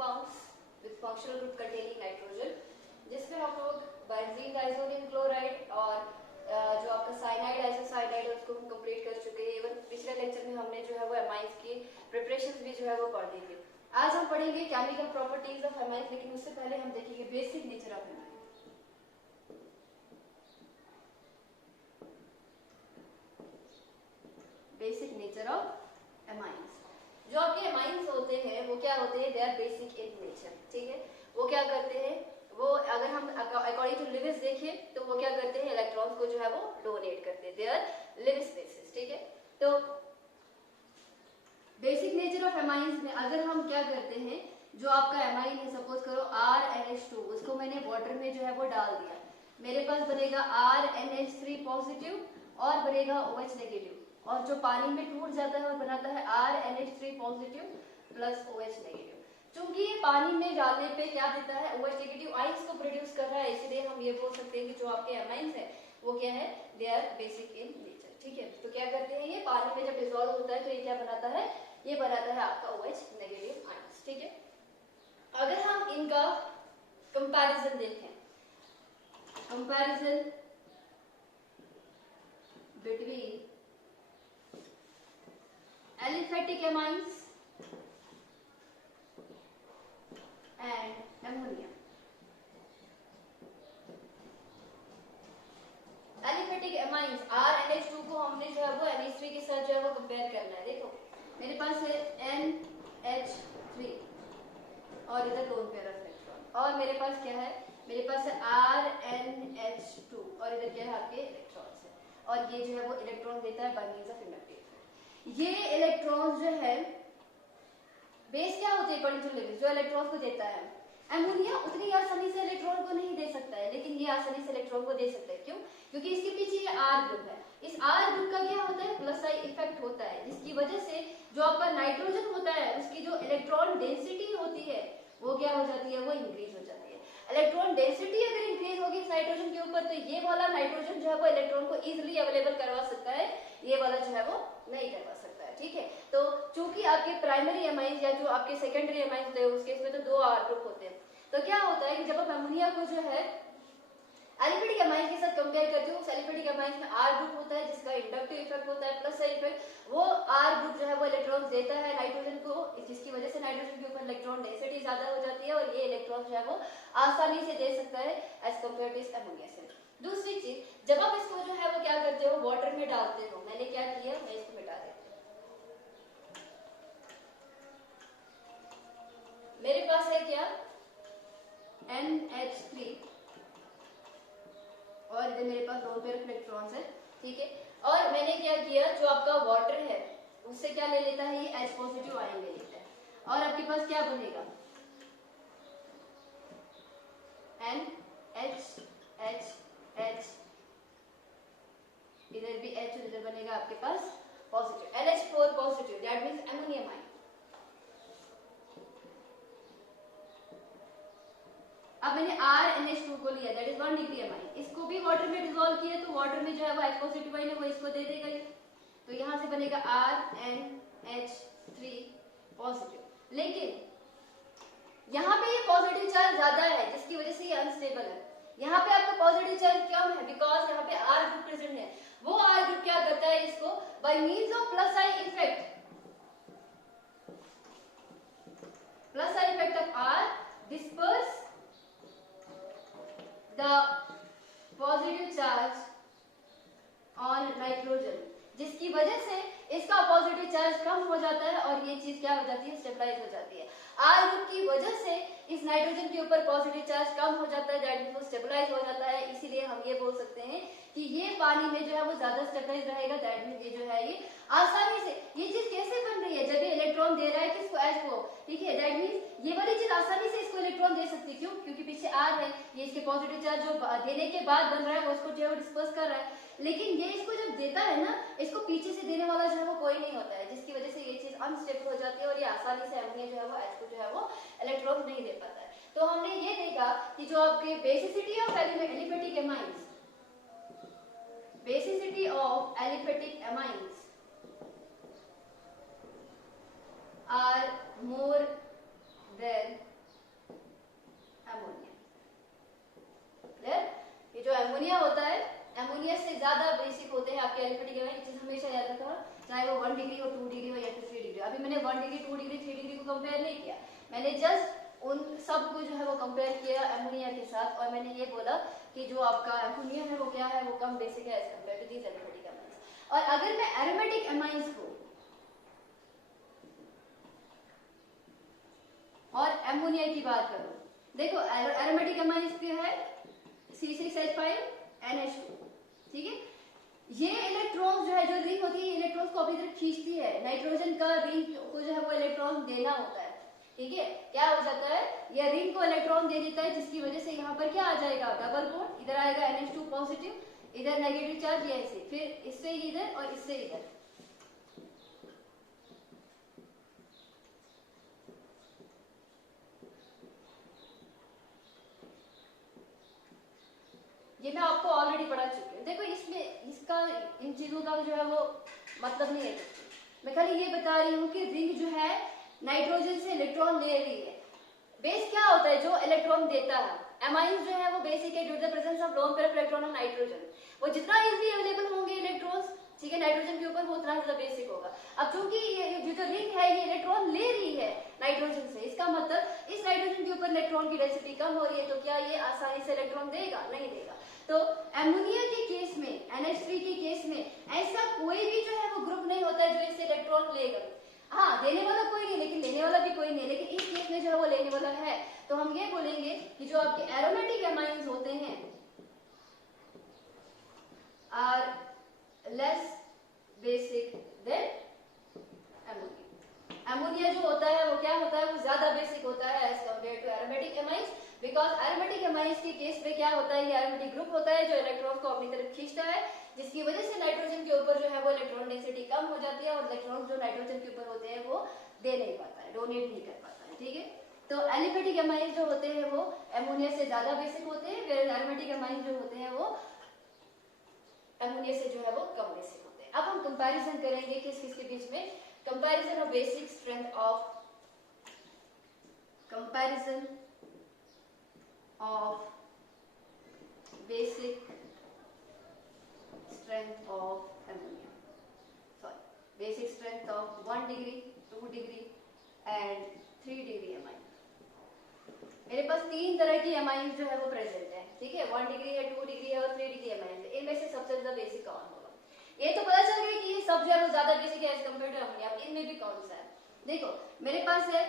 Compounds with functional group containing nitrogen, जिसमें हम लोग बेंजीन डाइसोनियम क्लोराइड और जो आपका साइनाइड आइसोसाइनाइड है उसको हम कंप्लीट कर चुके हैं। इवन पिछले लेक्चर में हमने जो है वो एमाइंस की प्रिपरेशंस भी जो है वो पढ़ दी थी। आज हम पढ़ेंगे केमिकल प्रॉपर्टीज ऑफ एमाइंस, लेकिन उससे पहले हम देखेंगे basic nature of amines. Basic nature of amines. जो आपके एमाइंस होते हैं वो क्या होते हैं, they are basic in nature, ठीक है। वो क्या करते हैं, वो अगर हम अकॉर्डिंग टू लिविस देखें तो वो क्या करते हैं, इलेक्ट्रॉन्स को जो है वो डोनेट करते हैं, दे आर लिविस बेसिस, ठीक है। तो बेसिक नेचर ऑफ एमाइंस में अगर हम क्या करते हैं, जो आपका एमाइन है, सपोज करो RNH2, उसको मैंने वाटर में जो है वो डाल दिया, मेरे पास बनेगा RNH3 पॉजिटिव और बनेगा OH नेगेटिव, और जो पानी में टूट जाता है और बनाता है RNH3 positive plus OH negative. चूंकि ये पानी में डालने पे क्या देता है, OH नेगेटिव आइंस को प्रोड्यूस कर रहा है, इसलिए हम ये बोल सकते हैं कि जो आपके एमाइंस है वो क्या है, they are basic in nature, ठीक है। तो क्या करते हैं, ये पानी में जब डिसॉल्व होता है तो ये क्या बनाता है, ये बनाता है आपका OH नेगेटिव आइंस, ठीक है। अगर हम इनका कंपैरिजन देखें, comparison between aliphatic amines and ammonia. Aliphatic amines RNH2 को हमने जो है वो NH3 के साथ जो है वो कंपेयर करना है। देखो मेरे पास है NH3 और इधर लोन पेयर ऑफ इलेक्ट्रॉन, और मेरे पास क्या है, मेरे पास है RNH2 और इधर क्या है आपके इलेक्ट्रॉन्स है, और ये जो है वो इलेक्ट्रॉन देता है बाय मींस ऑफ इंडक्टिव। ये इलेक्ट्रॉन जो है बेस क्या होते हैं अकॉर्डिंग टू लिविस, जो इलेक्ट्रॉन को देता है। एमोनिया उतनी आसानी से इलेक्ट्रॉन को नहीं दे सकता है, लेकिन ये आसानी से इलेक्ट्रॉन को दे सकता है। क्यों? क्योंकि इसके पीछे ये R ग्रुप है। इस R ग्रुप का क्या होता है, प्लस आई इफेक्ट होता है, जिसकी वजह से जो आपका नाइट्रोजन होता है उसकी जो इलेक्ट्रॉन डेंसिटी होती है वो क्या हो जाती है, वो इंक्रीज हो जाती है। इलेक्ट्रॉन डेंसिटी अगर इंक्रीज होगी नाइट्रोजन के ऊपर, तो ये वाला नाइट्रोजन जो है वो इलेक्ट्रॉन को इजिली अवेलेबल करवा सकता है, ये वाला जो है वो नहीं करवा सकता है, ठीक है। तो चूंकि आपके प्राइमरी एमाइंस या जो आपके सेकेंडरी एमाइंस होते हैं उसके इसमें तो 2 R ग्रुप होते हैं, तो क्या होता है कि जब आप अमोनिया को जो है एलिफेटिक एमाइंस के साथ कंपेयर करते हो, उस एलिफेटिक एमाइंस में R ग्रुप होता है जिसका इंडक्टिव इफेक्ट होता है, प्लस इफेक्ट, वो R ग्रुप जो है वो इलेक्ट्रॉन देता है नाइट्रोजन को, जिसकी वजह से नाइट्रोजन के ऊपर इलेक्ट्रॉन डेंसिटी ज्यादा हो जाती है और ये इलेक्ट्रॉन जो है वो आसानी से दे सकता है एज कम्पेयर टू इस अमोनिया से। दूसरी चीज, जब आप इसको जो है वो क्या करते हो, वाटर में डालते हो, मैंने क्या किया, मैं इसको मिटा देती हूँ। मेरे पास है क्या, NH3 और इधर मेरे पास 2 पेयर इलेक्ट्रॉन्स है, ठीक है। और मैंने क्या किया, जो आपका वाटर है उससे क्या ले लेता है, ये H पॉजिटिव आयन ले लेता है, और आपके पास क्या बनेगा, NH, इधर भी H और इधर बनेगा आपके पास positive, NH4 positive, that means ammonium ion. अब मैंने RNH2 को लिया, दैट इज 1 डिग्री एमाइन, इसको भी वाटर में डिसॉल्व किया तो वाटर में जो है वो H पॉजिटिव आयन है वो इसको दे देगा, तो यहां से बनेगा RNH3 पॉजिटिव। लेकिन यहाँ पे ये पॉजिटिव चार्ज ज्यादा है जिसकी वजह से ये अनस्टेबल है। यहाँ पे आपका पॉजिटिव चार्ज कम है बिकॉज यहाँ पे R ग्रुप प्रेजेंट है। वो R ग्रुप क्या करता है, इसको by means of plus I effect of R disperse the positive charge on nitrogen, जिसकी वजह से इसका पॉजिटिव चार्ज कम हो जाता है और ये चीज क्या हो जाती है, स्टेबलाइज हो जाती है। R ग्रुप की वजह से इस नाइट्रोजन के ऊपर पॉजिटिव चार्ज कम हो जाता है, दैट मींस वो स्टेबलाइज हो जाता है, इसीलिए हम ये बोल सकते हैं कि ये पानी में जो है वो ज्यादा स्टेबलाइज रहेगा, दैट मींस ये जो है ये आसानी से, ये चीज कैसे बन रही है, जब ये इलेक्ट्रॉन दे रहा है किसको, H को, ठीक है, दैट मींस ये वाली चीज आसानी से इसको इलेक्ट्रॉन दे सकती है। क्यों? क्योंकि पीछे R है, ये इसके पॉजिटिव चार्ज जो देने के बाद बन रहा है वो इसको जो है डिस्पर्स कर रहा है, लेकिन ये इसको जब देता है ना, इसको पीछे से देने वाला जो है वो कोई नहीं होता है, जिसकी वजह से ये चीज अनस्टेबल हो जाती है और ये आसानी से अमोनिया जो है वो H को जो है वो इलेक्ट्रॉन नहीं दे पाता है। तो हमने ये देखा कि जो आपके basicity of aliphatic amines, basicity of aliphatic amines are more than चाहे वो 1 डिग्री हो, 2 डिग्री हो या फिर 3 डिग्री। अभी मैंने 1 डिग्री, 2 डिग्री, 3 डिग्री को कंपेयर नहीं किया, मैंने जस्ट उन सब को जो है वो कंपेयर किया अमोनिया के साथ, और मैंने ये बोला कि जो आपका अमोनिया है वो क्या है, वो कम बेसिक है as compare to these aromatic amines. और अगर मैं एरोमेटिक एमाइंस को और अमोनिया की बात करूं, देखो एरोमेटिक एमाइंस क्या है, C6H5NH2, ठीक है। ये इलेक्ट्रॉन जो है, जो रिंग होती है इलेक्ट्रॉन को अपनी तरफ खींचती है, नाइट्रोजन का रिंग को जो है वो इलेक्ट्रॉन देना होता है, ठीक है। क्या हो जाता है, ये रिंग को इलेक्ट्रॉन दे देता है, जिसकी वजह से यहाँ पर क्या आ जाएगा, डबल बॉन्ड, इधर आएगा NH2 पॉजिटिव, इधर नेगेटिव चार्ज, ये ऐसे, फिर इससे इधर और इससे इधर। ये मैं आपको ऑलरेडी पढ़ा चुकी हूँ। देखो इसमें इसका इन चीजों का जो है वो मतलब नहीं है, मैं खाली ये बता रही हूँ कि रिंग जो है नाइट्रोजन से इलेक्ट्रॉन ले रही है। बेस क्या होता है, जो इलेक्ट्रॉन देता है। एमाइंस जो है वो बेसिक है due to the presence of lone pair electron of nitrogen. वो जितना इजीली अवेलेबल होंगे इलेक्ट्रॉन्स, ठीक है, नाइट्रोजन के ऊपर, वो उतना ज्यादा बेसिक होगा। अब चूंकि ये जो रिंग है ये इलेक्ट्रॉन ले रही है नाइट्रोजन से, इसका मतलब इस नाइट्रोजन के ऊपर इलेक्ट्रॉन की डेंसिटी कम हो रही है, तो क्या ये आसानी से इलेक्ट्रॉन देगा, नहीं देगा। तो एमोनिया के केस में, NH3 के केस में ऐसा कोई भी जो है वो ग्रुप नहीं होता है जो इससे इलेक्ट्रॉन लेगा। हाँ, देने वाला कोई नहीं, लेकिन लेने वाला भी कोई नहीं, लेकिन इस केस में जो है वो लेने वाला है। तो हम ये बोलेंगे कि जो आपके एरोमेटिक एमाइंस होते हैं are less basic than ammonia. Ammonia जो होता है वो क्या होता है, वो ज्यादा बेसिक होता है as compare to aromatic amines, because aromatic amines के केस में क्या होता है, ये एरोमेटिक ग्रुप होता है जो इलेक्ट्रॉन को अपनी तरफ खींचता है, जिसकी वजह से नाइट्रोजन के ऊपर जो है वो इलेक्ट्रॉन डेंसिटी कम हो जाती है, और इलेक्ट्रॉन जो नाइट्रोजन के ऊपर होते हैं वो दे नहीं पाता है, डोनेट नहीं कर पाता है, ठीक है। तो एलिफेटिक एमाइंस जो होते हैं वो अमोनिया से ज्यादा बेसिक होते हैं, फिर एरोमेटिक एमाइंस जो होते हैं वो अमोनिया से जो है वो कम बेसिक होते हैं। अब हम कंपैरिजन करेंगे किस किस के बीच में, comparison of basic strength of comparison of basic strength of ammonia, sorry, basic strength of 1 degree, 2 degree and 3 degree amine। मेरे पास 3 तरह की अमाइन जो है वो प्रेजेंट है, ठीक है, 1 डिग्री है, 2 डिग्री है और 3 डिग्री अमाइन है। इनमें से सबसे ज्यादा बेसिक कौन होगा, ये तो पता चल गया कि ये सब जो है वो ज्यादा बेसिक है एज कंपेयर टू अमोनिया। अब इनमें भी कौन सा है, देखो मेरे पास है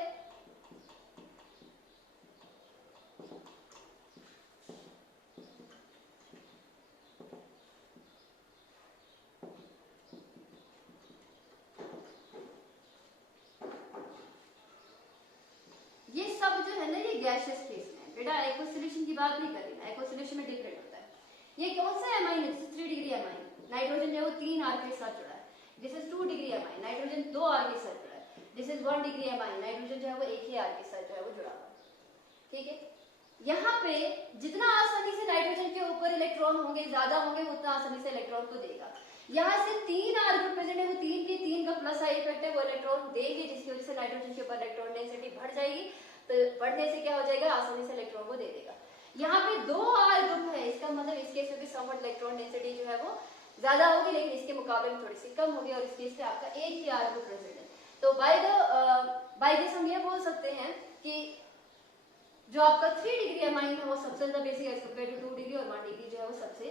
गैसियस फेज में। बेटा एक्वस सॉल्यूशन की बात नहीं कर रही, एक्वस सॉल्यूशन में डिफरेंट होता है। ये कौन सा एमाइन है, 3 डिग्री एमाइन, नाइट्रोजन जो है वो 3 R के साथ जुड़ा है। This is 2 degree amine, nitrogen 2 R के साथ जुड़ा है। This is 1 degree amine, nitrogen जो है वो एक ही R के साथ जो है वो जुड़ा हुआ है, ठीक है। यहाँ पे जितना आसानी से नाइट्रोजन के ऊपर इलेक्ट्रॉन होंगे, ज्यादा होंगे, उतना आसानी से इलेक्ट्रॉन को देगा। यहाँ से 3 R ग्रुप प्रेजेंट है, वो 3 के 3 का प्लस आई इफेक्ट है, वो इलेक्ट्रॉन देंगे, जिसकी वजह से नाइट्रोजन के ऊपर इलेक्ट्रॉन डेंसिटी बढ़ जाएगी। तो बढ़ने से क्या हो जाएगा, आसानी से इलेक्ट्रॉन को दे देगा। यहाँ पे 2 R ग्रुप है, इसका मतलब इस केस में भी समवट इलेक्ट्रॉन डेंसिटी जो है वो ज्यादा होगी, लेकिन इसके मुकाबले में थोड़ी सी कम होगी, और इस केस में आपका एक ही R ग्रुप प्रेजेंट है। तो बाय दिस हम ये बोल सकते हैं कि जो आपका 3 डिग्री एमाइन है वो सबसे ज्यादा बेसिक है एज कंपेयर टू 2 डिग्री, और 1 डिग्री जो है वो सबसे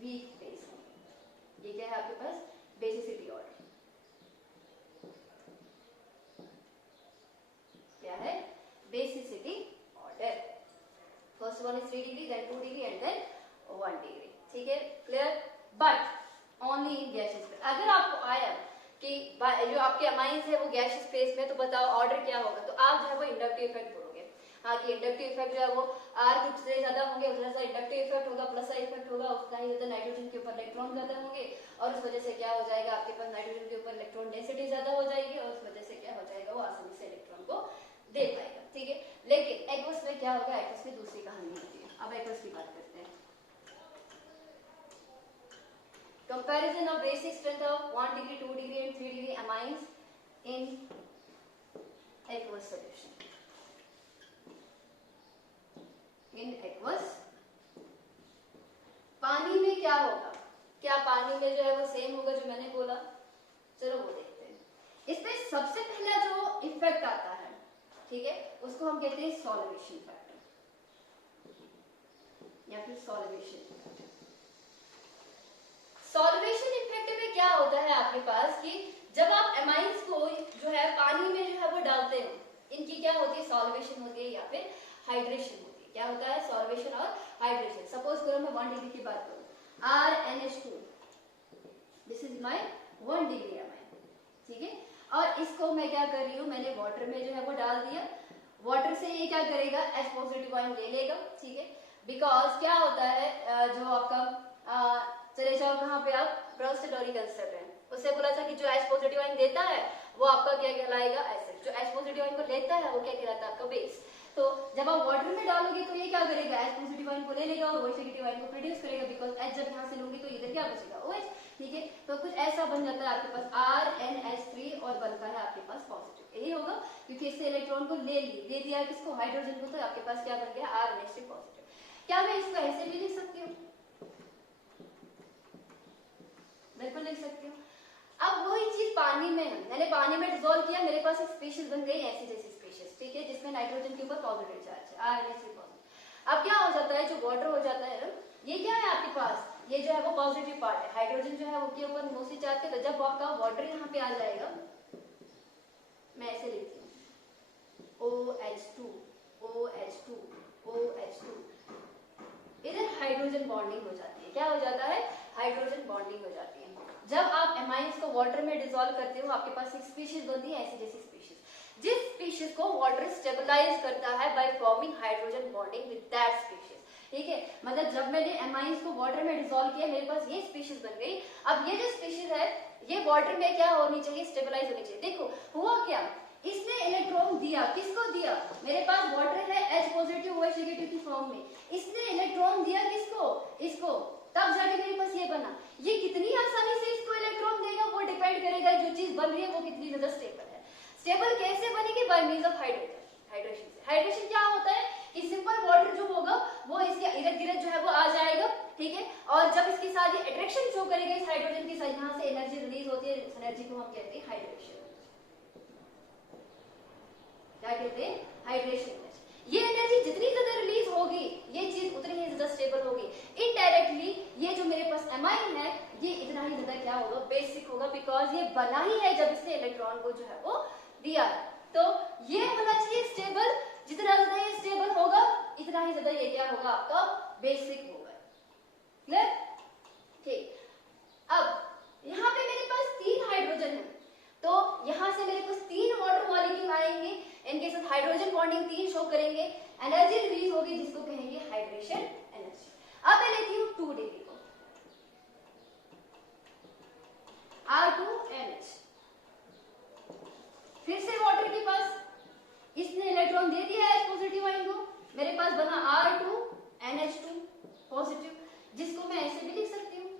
वीक बेस है। ये क्या है आपके पास, बेसिसिटी ऑर्डर क्या है, basicity order. First one is 3 degree, then 2 degree and then 1 degree, ठीक है, clear. But only in gaseous phase. अगर आपको आया कि जो आपके अमाइंस है वो गैसियस फेज में, तो बताओ ऑर्डर क्या होगा, तो आप जो है वो इंडक्टिव इफेक्ट बोलोगे। हाँ, कि इंडक्टिव इफेक्ट जो है वो R ग्रुप से ज्यादा होंगे, उतना सा इंडक्टिव इफेक्ट होगा, प्लस आई इफेक्ट होगा, उतना ही ज्यादा नाइट्रोजन के ऊपर इलेक्ट्रॉन ज्यादा होंगे, और उस वजह से क्या हो जाएगा, आपके पास नाइट्रोजन के ऊपर इलेक्ट्रॉन डेंसिटी ज्यादा हो जाएगी, और उस वजह से क्या हो जाएगा, वो आसानी से इलेक्ट्रॉन को दे पाएगा, ठीक है। लेकिन एक्वस में क्या होगा, एक्वस में दूसरी कहानी होती है। अब एक्वस की बात करते हैं। Comparison of basic strength of 1 degree, 2 degree and 3 degree amines in aqueous solution. In aqueous पानी में क्या होगा, क्या पानी में जो है वो सेम होगा जो मैंने बोला, चलो ठीक है, उसको हम कहते हैं सॉल्वेशन फैक्टर या फिर सॉल्वेशन इफेक्ट। सॉल्वेशन इफेक्ट में क्या होता है आपके पास कि जब आप एमाइंस को जो है पानी में जो है वो डालते हो, इनकी क्या होती है, सॉल्वेशन होती है या फिर हाइड्रेशन होती है। क्या होता है, सॉल्वेशन और हाइड्रेशन। सपोज करो मैं 1 डिग्री की बात करूं, RnH2, this is my 1 degree amine, ठीक है, और इसको मैं क्या कर रही हूँ, मैंने वाटर में जो है वो डाल दिया। वाटर से ये क्या करेगा, H पॉजिटिव आयन ले लेगा, ठीक है, बिकॉज क्या होता है जो आपका चले जाओ कहाँ पे, आप प्रोस्टेटोरी कंसेप्ट है, उससे बोला था कि जो H पॉजिटिव आयन देता है वो आपका क्या कहलाएगा, एसिड। जो H पॉजिटिव आयन को लेता है वो क्या कहलाता है, आपका बेस। तो जब आप वाटर में डालोगे तो ये क्या करेगा, H पॉजिटिव आयन को ले लेगा और OH नेगेटिव आयन को प्रोड्यूस करेगा, बिकॉज H जब यहाँ से लूंगी तो इधर क्या बचेगा, OH, ठीक है। तो कुछ ऐसा बन जाता है आपके पास RnH3 और बनता है आपके पास पॉजिटिव। यही होगा क्योंकि इससे इलेक्ट्रॉन को दे दिया किसको, हाइड्रोजन को, तो आपके पास क्या बन गया, RnH3 पॉजिटिव। क्या मैं इसको ऐसे भी लिख सकती हूँ, बिल्कुल लिख सकती हूँ। अब वही चीज पानी में है, मैंने पानी में डिसॉल्व किया, मेरे पास एक स्पीशीज बन गई ऐसी जैसी स्पीशीज, ठीक है, जिसमें नाइट्रोजन के ऊपर पॉजिटिव चार्ज है, RnH3 पॉजिटिव। अब क्या हो जाता है, जो वाटर हो जाता है, ये क्या है आपके पास, ये जो है वो पॉजिटिव पार्ट है, हाइड्रोजन जो है वो के ऊपर मोस्टली चार्ज है। जब आपका वाटर यहाँ पे आ जाएगा, मैं ऐसे लिखती हूँ OH2 OH2 OH2, इधर हाइड्रोजन बॉन्डिंग हो जाती है। क्या हो जाता है, हाइड्रोजन बॉन्डिंग हो जाती है। जब आप एमाइंस को वाटर में डिसॉल्व करते हो, आपके पास एक स्पीशीज बनती है ऐसी जैसी स्पीशीज, जिस स्पीशीज को वाटर स्टेबलाइज करता है by forming hydrogen bonding with that species, ठीक है। मतलब जब मैंने एमाइंस को वाटर में डिसॉल्व किया, मेरे पास ये स्पीशीज बन गई। अब ये जो स्पीशीज है ये वाटर में क्या होनी चाहिए, स्टेबलाइज होनी चाहिए। देखो हुआ क्या, इसने इलेक्ट्रॉन दिया, किसको दिया, मेरे पास वाटर है H पॉजिटिव OH नेगेटिव की फॉर्म में, इसने इलेक्ट्रॉन दिया किसको, इसको, तब जाके मेरे पास ये बना। ये कितनी आसानी से इसको इलेक्ट्रॉन देगा वो डिपेंड करेगा जो चीज बन रही है वो कितनी ज्यादा स्टेबल है। स्टेबल कैसे बनेगी, बाय मींस ऑफ हाइड्रेशन से। हाइड्रेशन क्या होता है कि सिंपल वाटर जो होगा वो इसके इर्द गिर्द जो है वो आ जाएगा, ठीक है, और जब इसके साथ ये अट्रैक्शन शो करेगा इस हाइड्रोजन के साथ, यहाँ से एनर्जी रिलीज होती है, इस एनर्जी को हम कहते हैं हाइड्रेशन। क्या कहते हैं, हाइड्रेशन एनर्जी। ये एनर्जी जितनी ज्यादा रिलीज होगी ये चीज उतनी ही ज्यादा स्टेबल होगी। इनडायरेक्टली ये जो मेरे पास एमाइन है ये इतना ही ज्यादा क्या होगा, बेसिक होगा, बिकॉज ये बना ही है जब इसने इलेक्ट्रॉन को जो है वो दिया। तो ये होना चाहिए स्टेबल, जितना ज्यादा ये स्टेबल होगा इतना ही ज्यादा ये क्या होगा, आपका बेसिक होगा। क्लियर, ठीक। अब यहाँ पे मेरे पास 3 हाइड्रोजन है, तो यहाँ से मेरे पास 3 वाटर मॉलिक्यूल आएंगे, इनके साथ हाइड्रोजन बॉन्डिंग 3 शो करेंगे, एनर्जी रिलीज होगी जिसको कहेंगे हाइड्रेशन एनर्जी। अब मैं लेती हूँ 2 डिग्री को, R2NH, फिर से वाटर के पास इसने इलेक्ट्रॉन दे दिया H पॉजिटिव आयन को, मेरे पास बना R2NH2 पॉजिटिव, जिसको मैं ऐसे भी लिख सकती हूँ,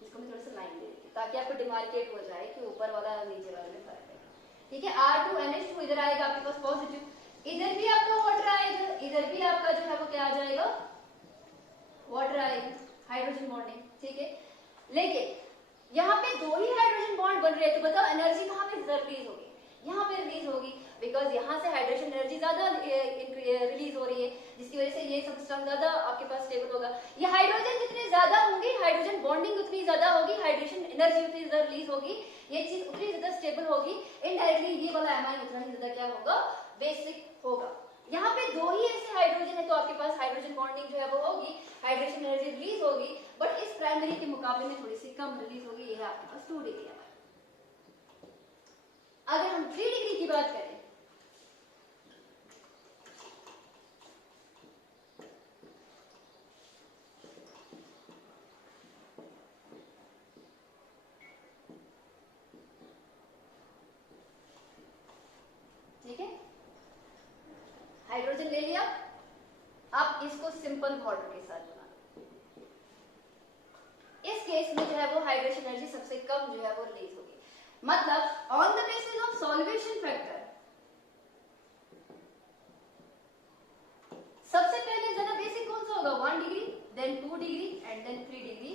इसको मैं थोड़ा सा लाइन दे देती ताकि आपको डिमार्केट हो जाए कि ऊपर वाला नीचे वाले में फर्क है, ठीक है। R2NH2 इधर आएगा आपके पास पॉजिटिव, इधर भी आपका वाटर आएगा, इधर भी आपका जो है वो क्या आ जाएगा, वाटर आएगा, हाइड्रोजन बॉन्डिंग, ठीक है। लेकिन यहाँ पे 2 ही हाइड्रोजन बॉन्ड बन रहे हैं, तो बताओ एनर्जी कहाँ पे रिलीज होगी, यहाँ पे रिलीज होगी, बिकॉज यहाँ से हाइड्रोजन एनर्जी ज्यादा रिलीज हो रही है, जिसकी वजह से ये सब्सटेंस ज्यादा आपके पास स्टेबल होगा। ये हाइड्रोजन जितने ज्यादा होंगे हाइड्रोजन बॉन्डिंग उतनी ज्यादा होगी, हाइड्रोजन एनर्जी उतनी ज्यादा रिलीज होगी, ये चीज उतनी ज्यादा स्टेबल होगी। इनडायरेक्टली ये वाला एमाइन उतना ही ज्यादा क्या होगा, बेसिक होगा। यहाँ पे 2 ही ऐसे हाइड्रोजन है तो आपके पास हाइड्रोजन बॉन्डिंग जो है वो होगी, हाइड्रोजन एनर्जी रिलीज होगी, बट इस प्राइमरी के मुकाबले में थोड़ी सी कम रिलीज होगी। ये है आपके पास 2 डिग्री है। अगर हम 3 डिग्री की बात करें, ठीक है, हाइड्रोजन ले लिया, अब इसको सिंपल वाटर के साथ बना दो। इस केस में जो है वो हाइड्रेशन एनर्जी सबसे कम जो है वो रिलीज होगी, मतलब on the basis of solvation factor सबसे पहले ज्यादा बेसिक कौन सा होगा, 1 degree, then 2 degree and then 3 degree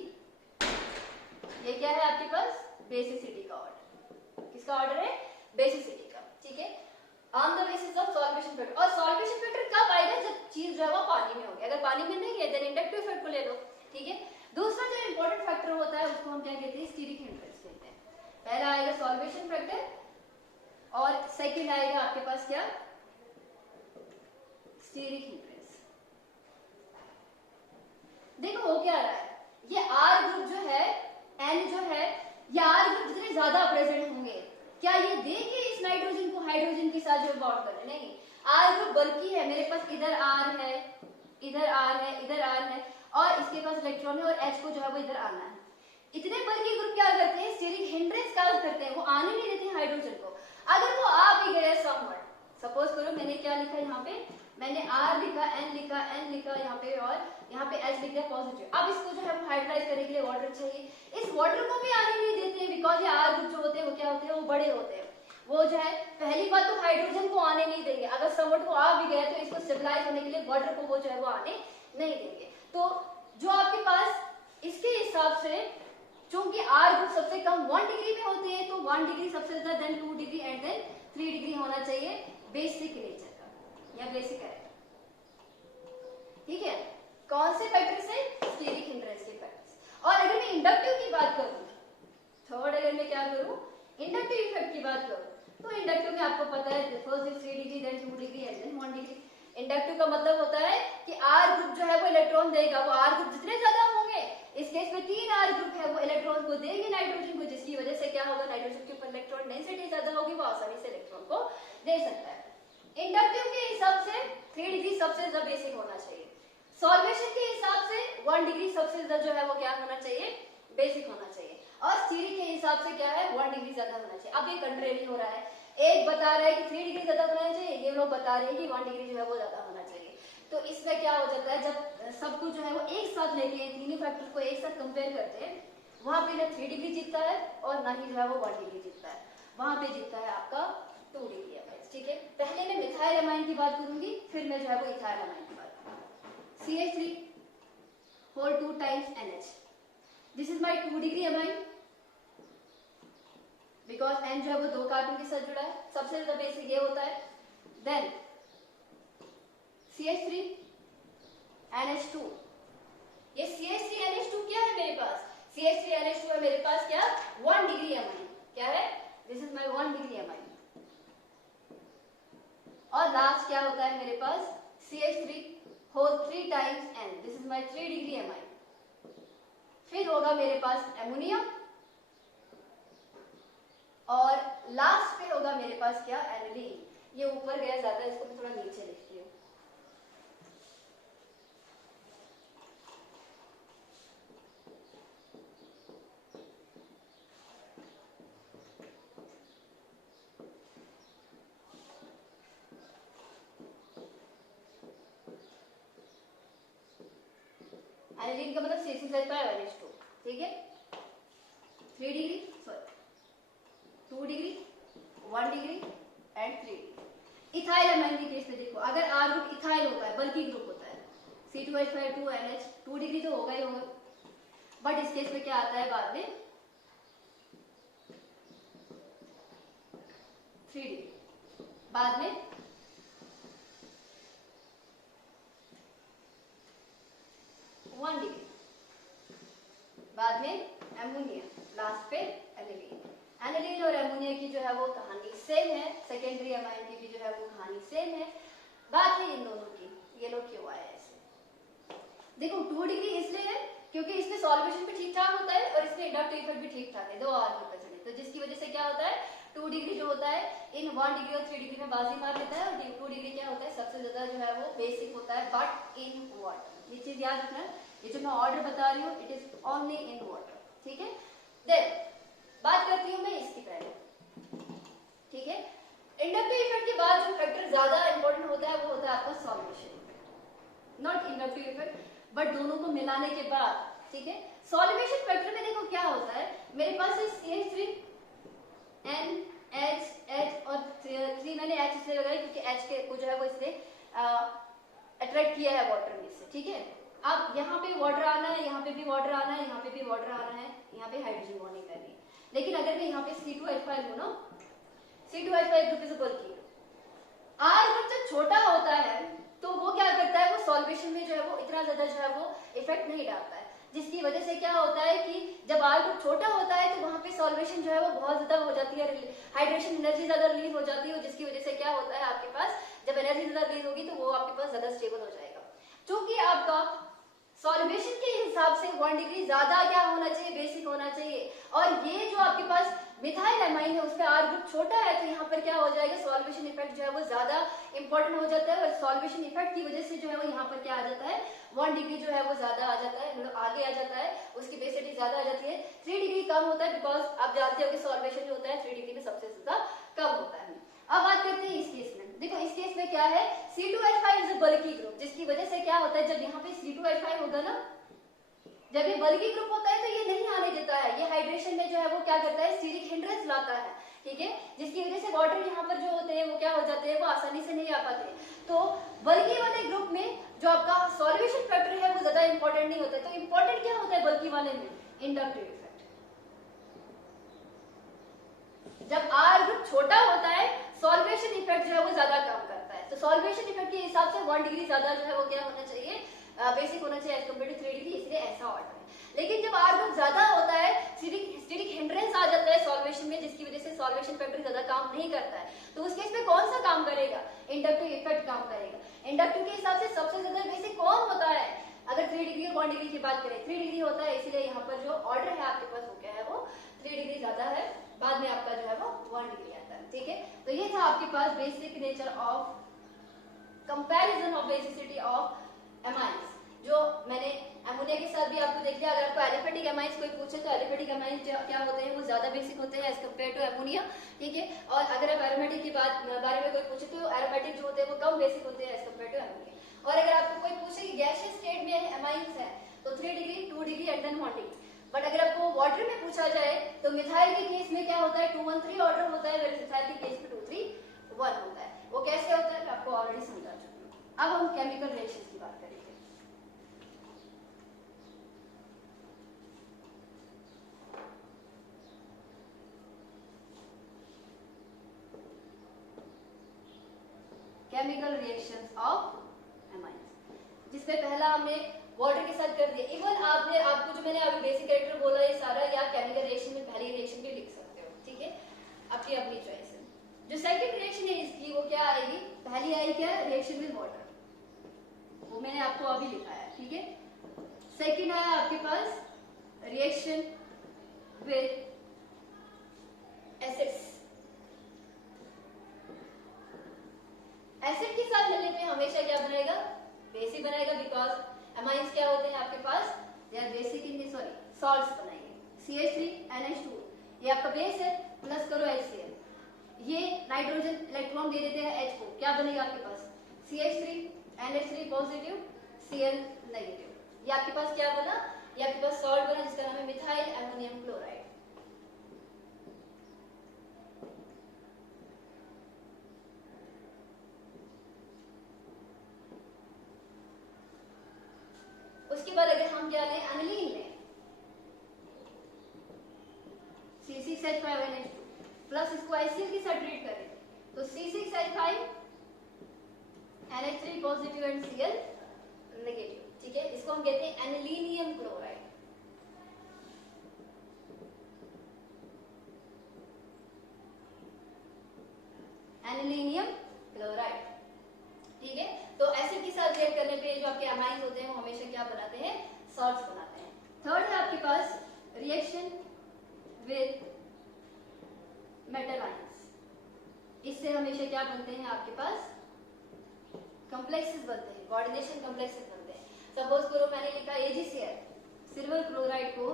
ये क्या है आपके पास, बेसिसिटी का ऑर्डर। किसका ऑर्डर है, बेसिसिटी का, ठीक है, on the basis of solvation factor. और सॉल्वेशन फैक्टर कब आएगा, जब चीज जो है वो पानी में होगी। अगर पानी में नहीं है देन इंडक्टिव इफेक्ट को ले लो, ठीक है। दूसरा जो इंपॉर्टेंट फैक्टर होता है उसको हम क्या कहते हैं, स्टीरिक हिंड्रेंस कहते हैं। पहला आएगा सॉल्वेशन फैक्टर और सेकंड आएगा आपके पास क्या, स्टीरिक हिंड्रेंस। देखो हो क्या रहा है, ये आर ग्रुप जो है, एन जो है, ये आर ग्रुप जितने ज्यादा प्रेजेंट होंगे, क्या ये देंगे इस नाइट्रोजन को हाइड्रोजन के साथ जो बॉन्ड कर रहे, नहीं, आर ग्रुप बल्कि है, मेरे पास इधर आर है, इधर आर है, इधर आर है, और इसके पास इलेक्ट्रॉन है, और एच को जो है वो इधर आना है। इतने बल्कि ग्रुप क्या करते हैं, स्टीरिक हिंड्रेंस काज करते हैं, वो आने नहीं देते हैं हाइड्रोजन को। अगर वो आ भी गए समवन, सपोज करो मैंने क्या लिखा यहाँ पे, मैंने R लिखा, N लिखा, N लिखा यहाँ पे, और यहाँ पे H लिख दिया पॉजिटिव। अब इसको जो है हाइड्राइज करने के लिए वाटर चाहिए, इस वाटर को भी आने नहीं देते हैं, बिकॉज ये R ग्रुप जो होते हैं वो क्या होते हैं, वो बड़े होते हैं। वो जो है पहली बात तो हाइड्रोजन को आने नहीं देंगे, अगर समवन को आ भी गया तो इसको स्टेबलाइज होने के लिए वाटर को वो जो है वो आने नहीं देंगे। तो जो आपके पास इसके हिसाब से, चूंकि R ग्रुप सबसे कम 1 डिग्री में होते हैं, तो 1 डिग्री सबसे ज्यादा, then 2 degree and then 3 degree होना चाहिए बेसिक नेचर का, या बेसिक है, ठीक है। कौन से फैक्टर से, स्टीरिक हिंड्रेंस के फैक्टर से। और अगर मैं इंडक्टिव की बात करूं, थर्ड अगर मैं क्या करूं, इंडक्टिव इफेक्ट की बात करूं, तो इंडक्टिव में आपको पता है first 3 degree, then 2 degree and then 1 degree. Inductive का मतलब होता है कि आर ग्रुप जो है वो इलेक्ट्रॉन देगा, वो आर ग्रुप जितने ज्यादा होंगे, इस केस में 3 आर ग्रुप है, वो इलेक्ट्रॉन को देंगे नाइट्रोजन को, जिसकी वजह से क्या होगा, नाइट्रोजन के ऊपर इलेक्ट्रॉन डेंसिटी ज्यादा होगी, वो आसानी से इलेक्ट्रॉन को दे सकता है। इंडक्टिव के हिसाब से 3 डिग्री सबसे ज्यादा बेसिक होना चाहिए, सॉल्वेशन के हिसाब से 1 डिग्री सबसे ज्यादा जो है वो क्या होना चाहिए, बेसिक होना चाहिए, और स्टीरिक के हिसाब से क्या है, 1 डिग्री ज्यादा होना चाहिए। अब ये कंट्रेरी हो रहा है, एक बता रहा है कि 3 डिग्री ज्यादा होना चाहिए, ये लोग बता रहे हैं कि 1 डिग्री जो है वो ज्यादा होना चाहिए। तो इसमें क्या हो जाता है, जब सब कुछ जो है वो एक साथ लेके तीनों फैक्टर को एक साथ कंपेयर करते हैं, वहां पे ना 3 डिग्री जीतता है और ना ही जो है वो 1 डिग्री जीतता है, वहां पे जीतता है आपका 2 डिग्री है, ठीक है। पहले मैं मिथाइल अमाइन की बात करूंगी, फिर मैं जो है वो इथाइल अमाइन की बात करूंगी। CH3 whole 2 times NH, this is my 2 degree amine, because N जो है वो 2 कार्बन के साथ जुड़ा है, सबसे ज्यादा बेसिक ये होता है। देन CH3 NH2, ये CH3 NH2 क्या है मेरे पास, CH3 NH2 है मेरे पास क्या, 1 डिग्री अमाइन, क्या है, this is my 1 degree amine. और लास्ट क्या होता है मेरे पास, CH3 whole 3 times N, this is my 3 degree amine. फिर होगा मेरे पास एमोनिया, और लास्ट पे होगा मेरे पास क्या, एनिलीन। ये ऊपर गया ज्यादा, इसको मैं थोड़ा नीचे लिखती हूँ। एनिलीन का मतलब CH2, ठीक है, 3 degree, sorry 2 degree, 1 degree and 3 degree. Ethyl amine के केस में देखो, अगर R ग्रुप इथाइल होता है, बल्कि ग्रुप होता है, C2H5 2 डिग्री तो होगा ही होगा, बट इस केस में क्या आता है बाद में, 3 डिग्री, बाद में 1 डिग्री, बाद में एमोनिया, लास्ट पे एनिलीन। एनिलीन और एमोनिया की जो है वो कहानी सेम है, सेकेंडरी अमाइन की भी जो है वो कहानी सेम है। बात है इन दोनों की, ये लोग क्यों आए ऐसे। देखो 2 डिग्री इसलिए है क्योंकि इसमें सॉल्वेशन भी ठीक ठाक होता है और इसमें इंडक्टिव इफेक्ट भी ठीक ठाक है, 2 आर के प्रेजेंट, तो जिसकी वजह से क्या होता है, 2 डिग्री जो होता है इन 1 डिग्री और 3 डिग्री में बाजी मार लेता है, और 2 डिग्री क्या होता है, सबसे ज्यादा जो है वो बेसिक होता है, बट इन वाटर। ये चीज याद रखना, ये जो मैं ऑर्डर बता रही हूँ, it is only in water, ठीक है। देन बात करती हूँ मैं इसकी पहले, ठीक है। इंडक्टिव इफेक्ट के बाद जो फैक्टर ज्यादा इंपॉर्टेंट होता है वो होता है आपका solvation, not inductive effect, but दोनों को मिलाने के बाद, ठीक है। सॉल्वेशन फैक्टर में देखो क्या होता है, मेरे पास है CH3 N H H और 3 मैंने H इसलिए लगाई क्योंकि H के को जो है वो इसने अट्रैक्ट किया है वाटर में से, ठीक है। अब यहाँ पे वाटर आना है, यहाँ पे भी वाटर आना है, यहाँ पे भी वाटर आना है, यहाँ पे हाइड्रोजन बॉन्डिंग करनी है। लेकिन अगर मैं यहाँ पे C2H5 हूँ ना, C2H5 group is a bulky group. R group जब छोटा होता है तो वो क्या करता है, वो सॉल्वेशन में जो है वो इतना ज्यादा जो है वो इफेक्ट नहीं डालता है, जिसकी वजह से क्या होता है कि जब R ग्रुप छोटा होता है तो वहां पे सॉल्वेशन जो है वो बहुत ज्यादा हो जाती है, हाइड्रेशन एनर्जी ज्यादा रिलीज हो जाती है, जिसकी वजह से क्या होता है आपके पास जब एनर्जी ज्यादा रिलीज होगी तो वो आपके पास ज्यादा स्टेबल हो जाएगा। क्योंकि आपका सॉल्वेशन के हिसाब से 1 डिग्री ज्यादा क्या होना चाहिए, बेसिक होना चाहिए। और ये जो आपके पास मिथाइल एमाइन है उसमें R ग्रुप छोटा है तो यहाँ पर क्या हो जाएगा, सॉल्वेशन इफेक्ट जो है वो ज्यादा इंपॉर्टेंट हो जाता है, और सॉल्वेशन इफेक्ट की वजह से जो है वो यहाँ पर क्या आ जाता है, 1 डिग्री जो है वो ज्यादा आ जाता है, मतलब आगे आ जाता है, उसकी बेसिटी ज्यादा आ जाती है। 3 डिग्री कम होता है, बिकॉज आप जानते हो कि सॉल्वेशन जो होता है 3 डिग्री में सबसे ज्यादा कम होता है। अब बात करते हैं इस केस में। देखो इस केस में क्या है, C2H5 is a bulky group, जिसकी वजह से क्या होता है, जब यहाँ पे C2H5 होगा ना, जब ये बल्की ग्रुप होता है तो ये नहीं आने देता है, ये हाइड्रेशन में जो है वो क्या करता है, स्टीरिक हिंड्रेंस लाता है, ठीक है, जिसकी वजह से वाटर यहाँ पर जो होते हैं वो क्या हो जाते हैं, वो आसानी से नहीं आ पाते। तो बल्की वाले ग्रुप में जो आपका सॉल्वेशन फैक्टर है वो ज्यादा इंपॉर्टेंट नहीं होता है। तो इंपॉर्टेंट क्या होता है बल्की वाले में, इंडक्टिव इफेक्ट। जब R ग्रुप छोटा होता है सॉल्वेशन इफेक्ट जो है वो ज्यादा काम करता है, तो सॉल्वेशन इफेक्ट के हिसाब से 1 डिग्री ज्यादा जो है वो क्या होना चाहिए, बेसिक होना चाहिए एज कम्पेयर टू 3 डिग्री, इसलिए ऐसा ऑर्डर है। लेकिन जब R ग्रुप ज्यादा होता है स्टीरिक हिंड्रेंस आ जाता है सॉल्वेशन में, जिसकी वजह से सॉल्वेशन फैक्टर ज्यादा काम नहीं करता है, तो उस केस में कौन सा काम करेगा, इंडक्टिव इफेक्ट काम करेगा। इंडक्टिव के हिसाब से सबसे ज्यादा बेसिक कौन होता है, अगर 3 डिग्री और 1 डिग्री की बात करें, 3 डिग्री होता है, इसलिए यहाँ पर जो ऑर्डर है आपके पास वो क्या है, वो 3 डिग्री ज्यादा है, बाद में आपका जो है वो 1 डिग्री आता है, ठीक है। तो ये था आपके पास basic nature of comparison of basicity of amines, जो मैंने अमोनिया के साथ भी आपको देख लिया। अगर आपको एलिफेटिक एमाइंस कोई पूछे तो एलिफेटिक एमाइंस क्या होते हैं, वो ज्यादा बेसिक होते हैं एज कम्पेयर टू अमोनिया, ठीक है। और अगर आप एरोमेटिक की बारे में कोई पूछे तो एरोमेटिक जो होते हैं वो कम बेसिक होते हैं एज कम्पेयर टू अमोनिया। और अगर आपको कोई पूछे कि गैसियस स्टेट में एमाइंस है तो 3 degree, 2 degree and then 1 degree. But अगर आपको वाटर में पूछा जाए तो मिथाइल के केस में क्या होता है, 2-1-3 ऑर्डर होता है, वैसे मिथाइल के केस में 2-3-1 होता है। वो कैसे होता है मैं आपको ऑलरेडी समझा चुकी हूँ। अब हम केमिकल रिएक्शंस की बात करेंगे। केमिकल रिएक्शंस ऑफ एमाइंस, जिसमें पहला हमने वाटर के साथ कर दिया। इवन आपको जो मैंने अभी बेसिक कैरेक्टर बोला ये सारा, या केमिकल रिएक्शन में पहली रिएक्शन भी लिख सकते हो, ठीक है, आपकी अपनी चॉइस है। जो सेकंड रिएक्शन है इसकी वो क्या आएगी, पहली आई क्या, रिएक्शन विद वाटर, वो मैंने आपको अभी लिखा है, ठीक है। सेकंड आया आपके पास रिएक्शन विद एसिड्स। एसिड के साथ मिलने पे हमेशा क्या बनाएगा, बेसिक बनाएगा, बिकॉज एमाइंस क्या होते हैं आपके पास, they are basic in sorry salts बनाएंगे। CH3NH2 ये आपका बेस है, प्लस करो HCl, ये नाइट्रोजन इलेक्ट्रॉन दे देते हैं H को, क्या बनेगा आपके पास CH3NH3 पॉजिटिव Cl नेगेटिव। ये आपके पास क्या बना, ये आपके पास सॉल्ट बना जिसका नाम है मिथाइल अमोनियम क्लोराइड। उसके बाद अगर हम क्या लें, एनिलीन लें, C6H5NH2 प्लस इसको HCl के साथ ट्रीट करें तो C6H5NH3 positive and Cl negative, ठीक है। इसको हम कहते हैं एनिलीनियम क्लोराइड। एनिलीनियम क्लोराइड, ठीक है। तो एसिड के साथ रिएक्ट करने पे जो आपके अमाइंस होते हैं वो हमेशा क्या बनाते हैं, सॉल्ट्स बनाते हैं। थर्ड है आपके पास रिएक्शन विद मेटल आयंस, इससे हमेशा क्या बनते हैं आपके पास, कॉम्प्लेक्सेस बनते हैं, कोऑर्डिनेशन कॉम्प्लेक्सेस बनते हैं। सपोज करो मैंने लिखा AgCl, सिल्वर क्लोराइड को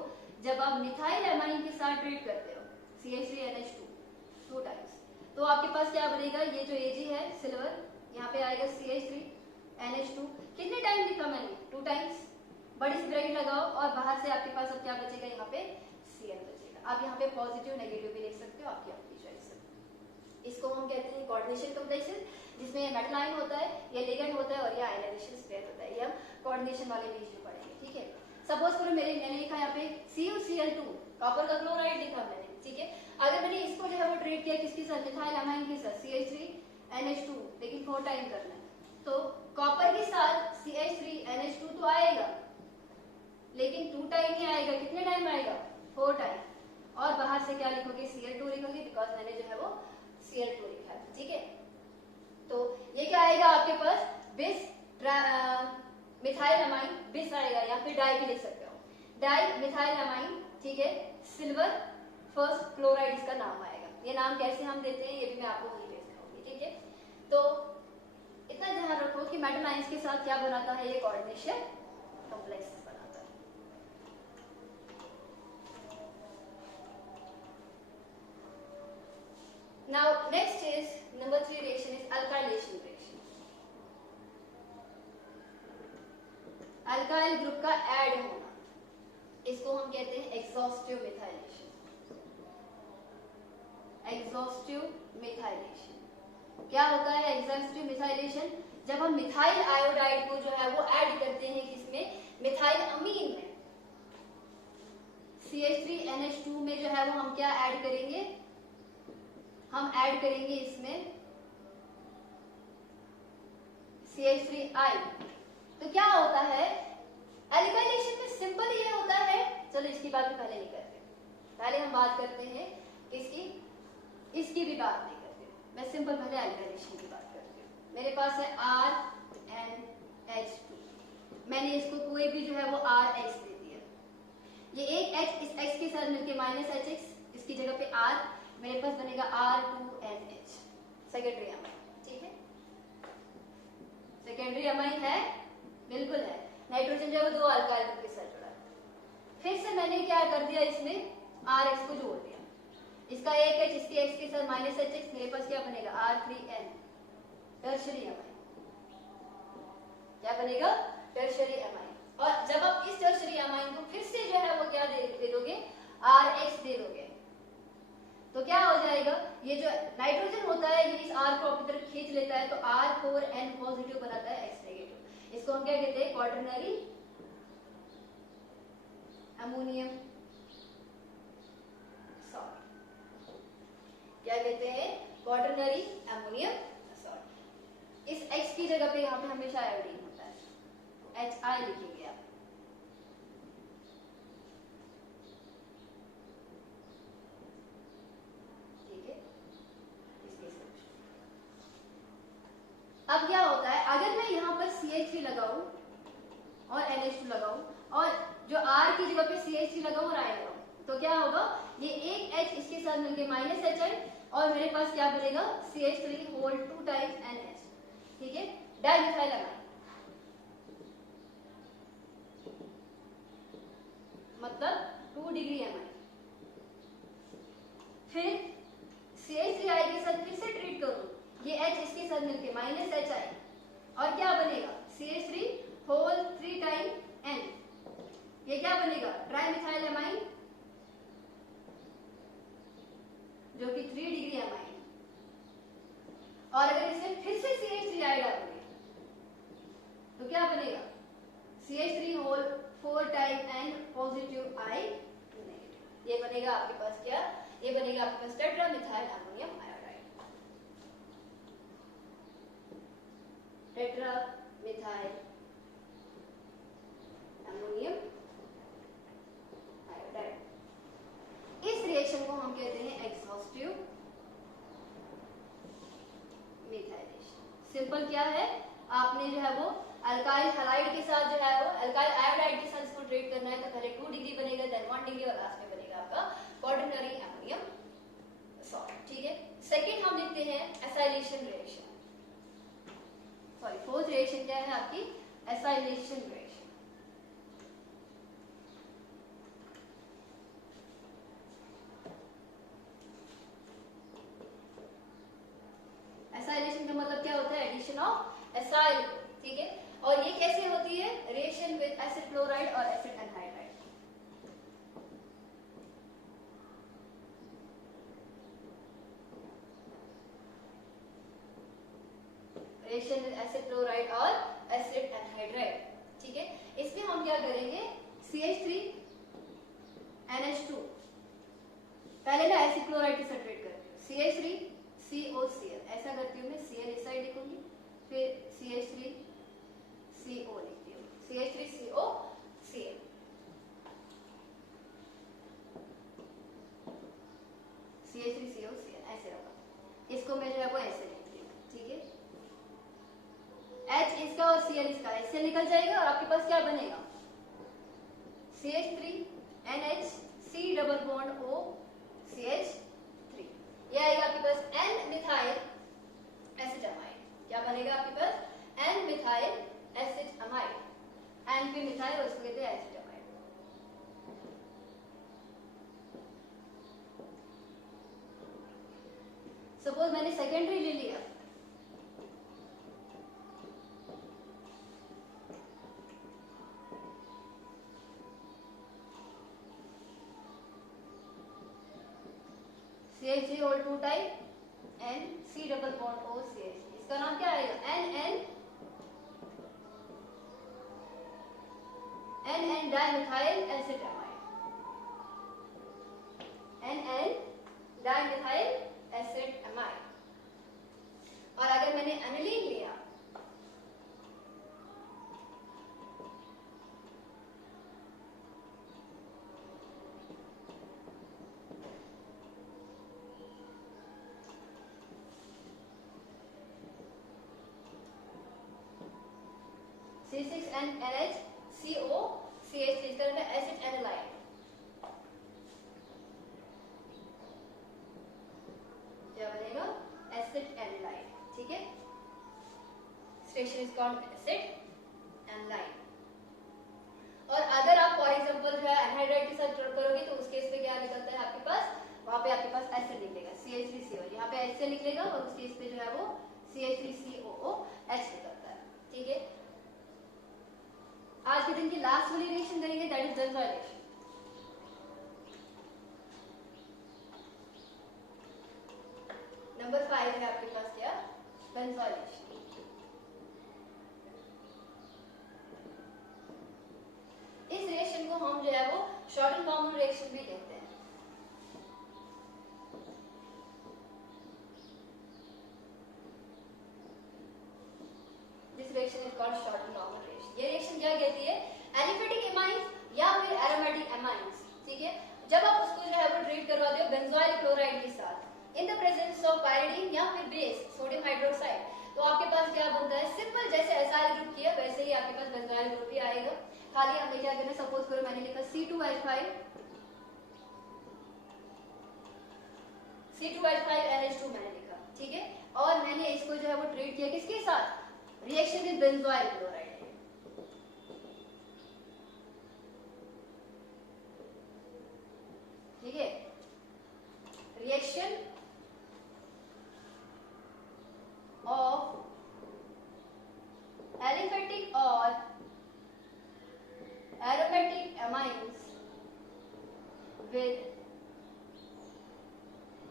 जब आप मिथाइल एमाइन के साथ ट्रीट करते हो CH3NH2 2 टाइम्स, तो आपके पास क्या बनेगा, ये जो Ag है सिल्वर, यहाँ पे आएगा CH3NH2, कितने टाइम लिखा मैंने, 2 टाइम्स, बड़ी सी ब्रैकेट लगाओ और बाहर से आपके पास अब क्या बचेगा, यहाँ पे Cl बचेगा। आप यहाँ पे पॉजिटिव नेगेटिव भी लिख सकते हो, आपकी अपनी चॉइस है। इसको हम कहते हैं कोऑर्डिनेशन कॉम्प्लेक्सेस, जिसमें मेटल आयन होता है, ये लिगेंड होता है और ये आयनाइजेशन स्पेयर होता है, ये हम कोऑर्डिनेशन वाले भी इश्यू पढ़ेंगे, ठीक है। सपोज करो मैंने लिखा यहाँ पे CuCl2, कॉपर का क्लोराइड लिखा मैंने, ठीक है। अगर मैंने इसको जो है वो ट्रीट किया किसके साथ, मिथाइल अमाइन के साथ, CH3NH2, लेकिन 4 टाइम करना है, तो कॉपर के साथ CH3NH2 तो आएगा, लेकिन 2 टाइम ही आएगा, कितने टाइम आएगा, 4 टाइम। और बाहर से क्या लिखोगे, Cl2 लिखोगे, बिकॉज मैंने जो है वो Cl2 लिखा है, ठीक है। तो ये क्या आएगा आपके पास, बिस मिथाइल अमाइन, बिस आएगा, या फिर डाई भी लिख सकते हो, डाई मिथाइल अमाइन, ठीक है, सिल्वर फर्स्ट क्लोराइड इसका नाम आएगा। ये नाम कैसे हम देते हैं ये भी मैं आपको वहीं पे सिखाऊंगी, ठीक है। तो इतना ध्यान रखो कि मेटल आयंस के साथ क्या बनाता है, ये कोऑर्डिनेशन कॉम्प्लेक्स बनाता है। Now next is number 3 reaction is alkylation reaction. Alkyl group का ऐड होना, इसको हम कहते हैं एग्जॉस्टिव मिथाइलेशन। एग्जॉस्टिव मिथाइलेशन क्या होता है, एग्जॉस्टिव मिथाइलेशन, जब हम मिथाइल आयोडाइड को जो है वो ऐड करते हैं किसमें, मिथाइल अमीन में, CH3NH2 में जो है वो हम क्या ऐड करेंगे, हम ऐड करेंगे इसमें CH3I। तो क्या होता है एल्काइलेशन में, सिंपल ये होता है, चलो इसकी बात भी पहले नहीं करते, पहले हम बात करते हैं इसकी, इसकी भी बात नहीं करते, मैं सिंपल पहले एल्काइलेशन की बात करती हूँ। मेरे पास है RNH2, मैंने इसको कोई भी जो है वो RH दे दिया, ये एक H इस X के साथ मिलके -HX, इसकी जगह पे R, मेरे पास बनेगा R2NH, सेकेंडरी अमाइन, ठीक है। सेकेंडरी अमाइन है, बिल्कुल है, नाइट्रोजन जो है वो 2 अल्काइल ग्रुप के साथ जुड़ा है। फिर से मैंने क्या कर दिया, इसमें RH को जोड़ दिया, इसका एक H इसके X के साथ -HX, मेरे पास क्या बनेगा R3N, टर्शरी अमाइन, क्या बनेगा, टर्शरी अमाइन। और जब आप इस टर्शरी अमाइन को फिर से जो है वो क्या दे दोगे, RH दे दोगे, तो क्या हो जाएगा, ये जो नाइट्रोजन होता है ये इस R को अपनी तरफ खींच लेता है, तो R4N पॉजिटिव बनाता है, X नेगेटिव, इसको हम क्या कहते हैं, क्वाटरनरी अमोनियम सॉल्ट, क्या कहते हैं, क्वाटरनरी अमोनियम सॉल्ट। इस X की जगह पे यहाँ पे हमेशा आयोडीन होता है, HI लिखेंगे आप, अब क्या होता है, अगर मैं यहाँ पर CH3 लगाऊं और NH2 लगाऊं, और जो R की जगह पे CH3 लगाऊं और I लगाऊं, तो क्या होगा, ये एक H इसके साथ मिलके -HI, और मेरे पास क्या बनेगा, CH3 होल 2 टाइम्स NH, ठीक है, डाइमिथाइल अमाइन, मतलब 2 डिग्री अमाइन। फिर CH3I के साथ फिर से ट्रीट करूं, ये H इसके साथ मिलके -HI, और क्या बनेगा, CH3 होल 3 टाइम N, ये क्या बनेगा, ट्राइमिथाइल अमाइन, जो कि 3 डिग्री अमाइन। और अगर इसमें फिर से CH3I डालोगे तो क्या बनेगा, CH3 whole 4 time N positive I negative, ये बनेगा आपके पास क्या, ये बनेगा आपके पास tetramethyl ammonium iodide, tetramethyl ammonium iodide. इस रिएक्शन को हम कहते हैं एग्जॉस्टिव मिथाइलेशन। सिंपल क्या है, आपने जो है वो अल्काइल हैलाइड के साथ जो है वो अल्काइल आयोडाइड के साथ इसको ट्रीट करना है, तो पहले 2 डिग्री बनेगा, देन 1 डिग्री, और लास्ट में बनेगा आपका क्वाटरनरी अमोनियम सॉल्ट, ठीक है। सेकंड हम लिखते हैं acylation reaction, sorry fourth reaction क्या है आपकी, एसाइलेशन रिएक्शन। एसाइलेशन का मतलब क्या होता है, एडिशन ऑफ एसाइल, ठीक है। और ये कैसे होती है, रिएक्शन विद एसिड क्लोराइड और acid anhydride. Reaction with acid chloride और एसिड एनहाइड्राइड, ठीक है। हम क्या करेंगे, CH3 NH2, पहले ना एसिड क्लोराइड के साथ ट्रीट करती हूँ, CH3 COCl ऐसा करती हूँ मैं, Cl इस साइड लिखूंगी, फिर CH3 CO लिखती हूँ, CH3 COCl, CH3 COCl ऐसे होगा, इसको मैं जो है वो ऐसे लिखती हूँ, ठीक है। H इसका और Cl इसका इससे निकल जाएगा और आपके पास क्या बनेगा, CH3 NH C double bond O CH3, ये आएगा आपके पास N मिथाइल एसिटामाइड, क्या बनेगा आपके पास N मिथाइल एसिटामाइड, N पे मिथाइल और इसको कहते हैं एसिटामाइड। सपोज मैंने सेकेंडरी ले लिया, CH3 और 2 type N C double bond O CH, इसका नाम क्या आएगा NN dimethyl acetamide, NN dimethyl acetamide. और अगर मैंने एनिलीन लिया, C6NH CO CH3, इसका नाम है एसिड एनालाइड, क्या बनेगा एसिड एनालाइड, ठीक है। Station is called acid anilide. और अगर आप फॉर एग्जांपल जो है एनहाइड्राइड के साथ जोड़ करोगे तो उस केस में क्या निकलता है आपके पास, वहां पे आपके पास एसिड निकलेगा CH3CO, यहाँ पे एसिड निकलेगा और उस केस पे जो है वो CH3COOH निकलता है, ठीक है। आज के दिन की लास्ट वाली रिएक्शन करेंगे, दैट इज बेंजोइलेशन। नंबर 5 है आपके पास क्या, बेंजोइलेशन। इस रिएक्शन को हम जो है वो शॉर्ट एंड कॉमन रिएक्शन भी कहते हैं। This reaction is called short and common reaction. ये रिएक्शन क्या कहती है, एलिफेटिक एमाइंस या फिर एरोमेटिक एमाइंस, ठीक है। जब आप उसको जो है वो ट्रीट करवाते हो बेंजोइल क्लोराइड के साथ in the presence of pyridine या फिर बेस सोडियम हाइड्रोक्साइड, तो आपके पास क्या बनता है, सिंपल जैसे एसाइल ग्रुप किया वैसे ही आपके पास बेंजोइल ग्रुप भी आएगा। खाली हमें क्या करना है, सपोज करो मैंने लिखा C2H5 NH2 मैंने लिखा, ठीक है। और मैंने इसको जो है वो ट्रीट किया किसके साथ, रिएक्शन विद बेंजोइल क्लोराइड, ठीक है। रिएक्शन ऑफ एलिफेटिक और aromatic amines with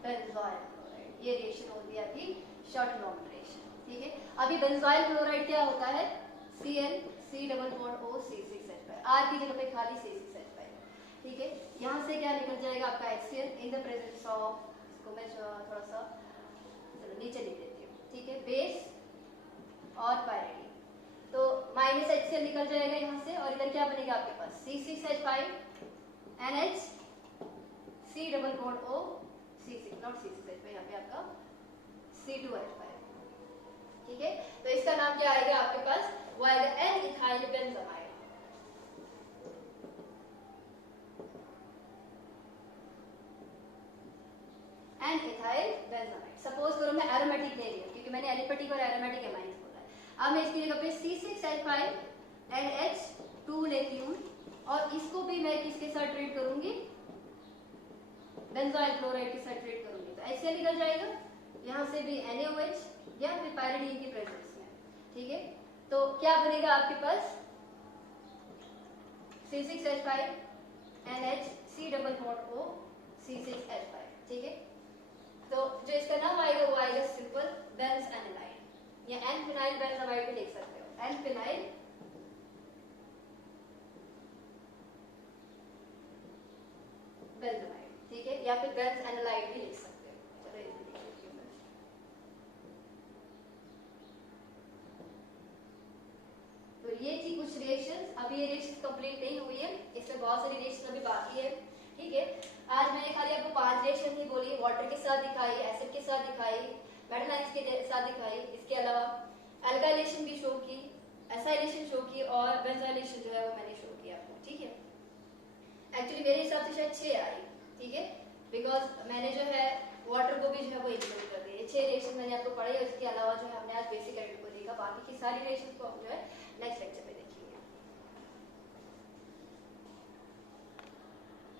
benzoyl chloride, ये रिएक्शन होती है आपकी शॉर्ट लॉन्ग रिएक्शन, ठीक है। अभी बेंजोइल क्लोराइड क्या होता है, Cl C double bond O C6H5, R की जगह पे खाली C6H5, ठीक है। यहाँ से क्या निकल जाएगा आपका HCl in the presence of, इसको मैं थोड़ा सा चलो नीचे लिख देती हूँ, ठीक है, बेस और पायरीडीन, तो माइनस HCl निकल जाएगा यहाँ से और इधर क्या बनेगा आपके पास C6H5 NH C double bond O C6 not C6H5, यहाँ पे आपका C2H5, ठीक है। तो इसका नाम क्या आएगा आपके पास, वो आएगा N ethyl benzamide, N ethyl benzamide. Suppose करो मैं एरोमेटिक ले रही हूँ क्योंकि मैंने एलिफेटिक और एरोमेटिक एमाइंस बोला है। अब मैं इसकी जगह पे C6H5 NH2 लेती हूँ और इसको भी मैं किसके साथ ट्रीट करूंगी, बेंजोइल क्लोराइड के साथ ट्रीट करूंगी, तो ऐसे निकल जाएगा यहाँ से भी NaOH या फिर पायरीडीन की प्रेजेंस में, ठीक है। तो क्या बनेगा आपके पास C6H5 NH C double bond O C6H5, ठीक है। तो जो इसका नाम आएगा वो आएगा सिंपल बेंज एनालाइड या एन फिनाइल बेंजामाइड भी लिख सकते हो, एन फिनाइल ये रिएक्शन कंप्लीट नहीं हुई है, इसमें बहुत सारी रिएक्शन अभी बाकी है। ठीक है, आज मैंने खाली आपको 5 रिएक्शन ही बोली, वाटर के साथ दिखाई, एसिड के साथ दिखाई, मेटल आयंस के साथ दिखाई। इसके अलावा एल्काइलेशन भी शो की, एसाइलेशन शो की और बेंजाइलेशन जो है वो मैंने शो किया आपको। ठीक है, एक्चुअली मेरे हिसाब से शायद 6 आई। ठीक है, बिकॉज मैंने जो है वाटर को भी जो है वो इंक्लूड कर दिया। 6 रिएक्शन मैंने आपको पढ़ाई और इसके अलावा जो है हमने आज बेसिक एडिट को देखा, बाकी की सारी रिएक्शन को हम जो है नेक्स्ट लेक्चर में